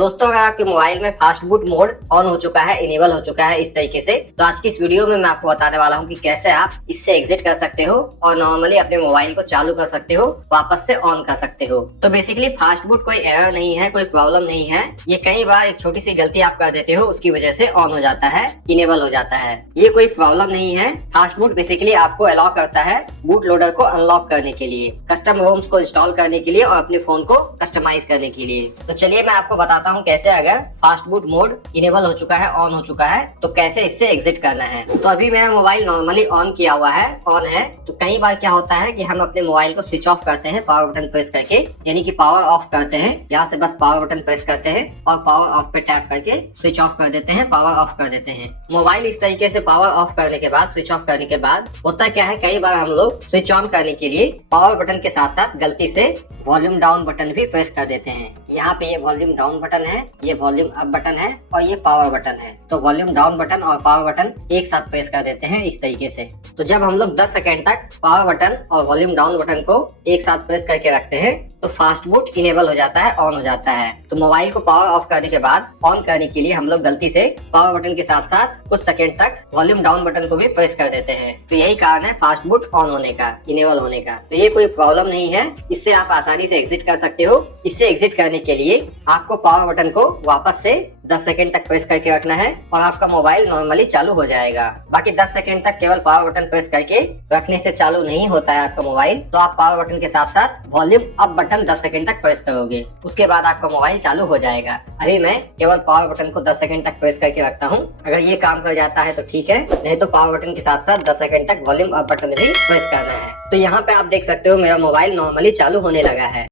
दोस्तों अगर आपके मोबाइल में फास्ट बूट मोड ऑन हो चुका है, इनेबल हो चुका है इस तरीके से, तो आज की इस वीडियो में मैं आपको बताने वाला हूँ कि कैसे आप इससे एग्जिट कर सकते हो और नॉर्मली अपने मोबाइल को चालू कर सकते हो, वापस से ऑन कर सकते हो। तो बेसिकली फास्ट बूट कोई एरर नहीं है, कोई प्रॉब्लम नहीं है। ये कई बार एक छोटी सी गलती आप कर देते हो, उसकी वजह से ऑन हो जाता है, इनेबल हो जाता है। ये कोई प्रॉब्लम नहीं है। फास्ट बूट बेसिकली आपको अलाउ करता है बूट लोडर को अनलॉक करने के लिए, कस्टम रोम्स को इंस्टॉल करने के लिए और अपने फोन को कस्टमाइज करने के लिए। तो चलिए मैं आपको बताता हूँ कैसे अगर फास्ट बूट मोड इनेबल हो चुका है, ऑन हो चुका है, तो कैसे इससे एग्जिट करना है। तो अभी मेरा मोबाइल नॉर्मली ऑन किया हुआ है, ऑन है। तो कई बार क्या होता है कि हम अपने मोबाइल को स्विच ऑफ करते हैं पावर बटन प्रेस करके, यानी कि पावर ऑफ करते हैं। यहाँ से बस पावर बटन प्रेस करते हैं और पावर ऑफ पे टैप करके स्विच ऑफ कर देते हैं, पावर ऑफ कर देते हैं मोबाइल। इस तरीके से पावर ऑफ करने के बाद, स्विच ऑफ करने के बाद होता क्या है, कई बार हम लोग स्विच ऑन करने के लिए पावर बटन के साथ साथ गलती से वॉल्यूम डाउन बटन भी प्रेस कर देते हैं। यहाँ पे ये वॉल्यूम डाउन बटन है, ये वॉल्यूम अप बटन है और ये पावर बटन है। तो वॉल्यूम डाउन बटन और पावर बटन एक साथ प्रेस कर देते हैं इस तरीके से। तो जब हम लोग 10 सेकंड तक पावर बटन और वॉल्यूम डाउन बटन को एक साथ प्रेस करके रखते हैं तो फास्ट बूट इनेबल हो जाता है, ऑन हो जाता है। तो मोबाइल को पावर ऑफ करने के बाद ऑन करने के लिए हम लोग गलती से पावर बटन के साथ साथ कुछ सेकंड तक वॉल्यूम डाउन बटन को भी प्रेस कर देते हैं। तो यही कारण है फास्ट बूट ऑन होने का, इनेबल होने का। तो ये कोई प्रॉब्लम नहीं है, इससे आप आसानी से एग्जिट कर सकते हो। इससे एग्जिट करने के लिए आपको पावर बटन को वापस से 10 सेकंड तक प्रेस करके रखना है और आपका मोबाइल नॉर्मली चालू हो जाएगा। बाकी 10 सेकंड तक केवल पावर बटन प्रेस करके रखने से चालू नहीं होता है आपका मोबाइल। तो आप पावर बटन के साथ साथ वॉल्यूम अप बटन 10 सेकंड तक प्रेस करोगे, उसके बाद आपका मोबाइल चालू हो जाएगा। अभी मैं केवल पावर बटन को 10 सेकंड तक प्रेस करके रखता हूँ। अगर ये काम कर जाता है तो ठीक है, नहीं तो पावर बटन के साथ साथ 10 सेकंड तक वॉल्यूम अप बटन भी प्रेस करना है। तो यहाँ पे आप देख सकते हो मेरा मोबाइल नॉर्मली चालू होने लगा है।